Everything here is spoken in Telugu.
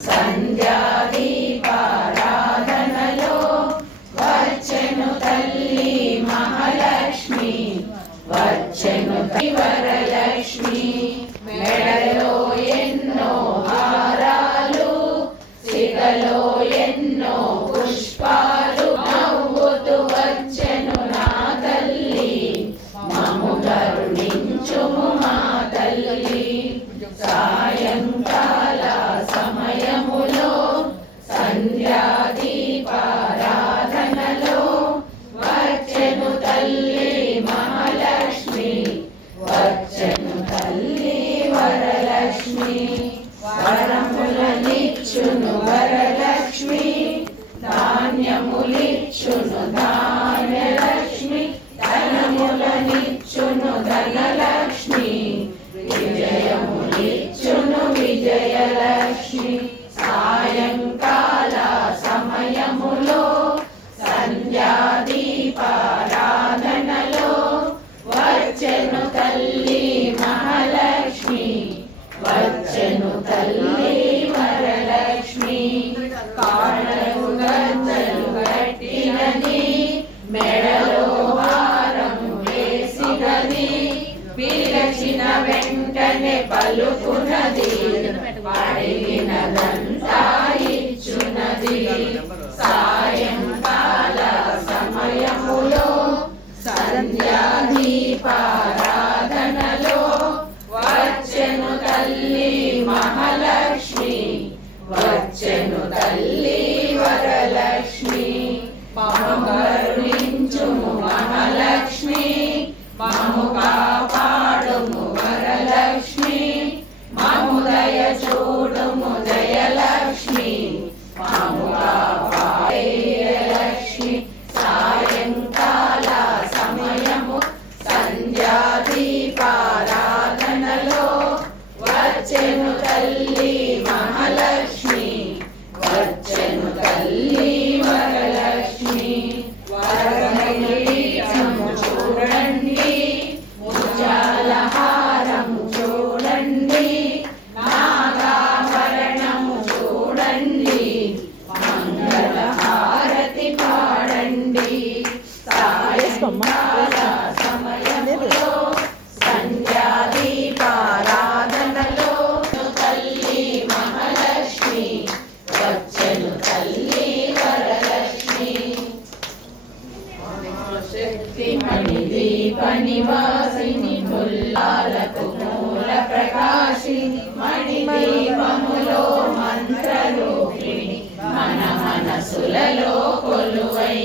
సంధ్యాదీపారాధనలో వచ్చెను తల్లి మహాలక్ష్మి, వచ్చెను వరలక్ష్మి. మెడలో ఎన్నో హారాలు, సిగలో ఎన్నో పుష్పాలు, నవ్వుతూ వచ్చెను నా తల్లి, మమ్ము కరుణించుము మా తల్లి. సాయంకాల సమయములో సంధ్యాదీపారాధనలో వచ్చెను తల్లి మహాలక్ష్మి, వచ్చెను తల్లి వరలక్ష్మి. వరములనిచ్చును వరలక్ష్మి, ధాన్యములిచ్చును ధాన్యలక్ష్మి, ధనములనిచ్చును ధనలక్ష్మి, విజయములిచ్చును విజయలక్ష్మి. సాయంకాల సమయములో సంధ్యాదీపారాధనలో వచ్చెను తల్లి మహాలక్ష్మి, వచ్చెను తల్లి వరలక్ష్మి. కాళ్ళకు గజ్జలు కట్టినది, మెడలో హారము వేసినది, పిలచిన వెంటనే పలుకున్నది, అడిగినదంతా ఇచ్చునది. సాయంకాల సమయములో సంధ్యాదీపారాధనలో వచ్చెను తల్లి మహాలక్ష్మి, వచ్చెను తల్లి వరలక్ష్మి. మమ్ము కరుణించుము మహాలక్ష్మి, మమ్ము కాపాడుము వరలక్ష్మి, మమ్ము దయ చూడుము జయలక్ష్మి, మమ్ము కాపాడేయలక్ష్మి. సాయంకాల సమయము సంధ్యాదీపారాధనలో వచ్చెను తల్లి మహాలక్ష్మి, వచ్చెను తల్లి వరలక్ష్మి. వరకిరీటము చూడండి, ముత్యాల హారము చూడండి, నాగాభరణము చూడండి, మంగళ హారతి పాడండి. సాయంకాల సమయములో సంధ్యాదీపారాధనలో తల్లి మహాలక్ష్మి, వచ్చెను తల్లి వరలక్ష్మి. శక్తిమణి దీప నివాసిని, ముల్లాలకు మూల ప్రకాశిని, మణి దీపములో మంత్రరూపిణి, మన మనసులలో కొలువై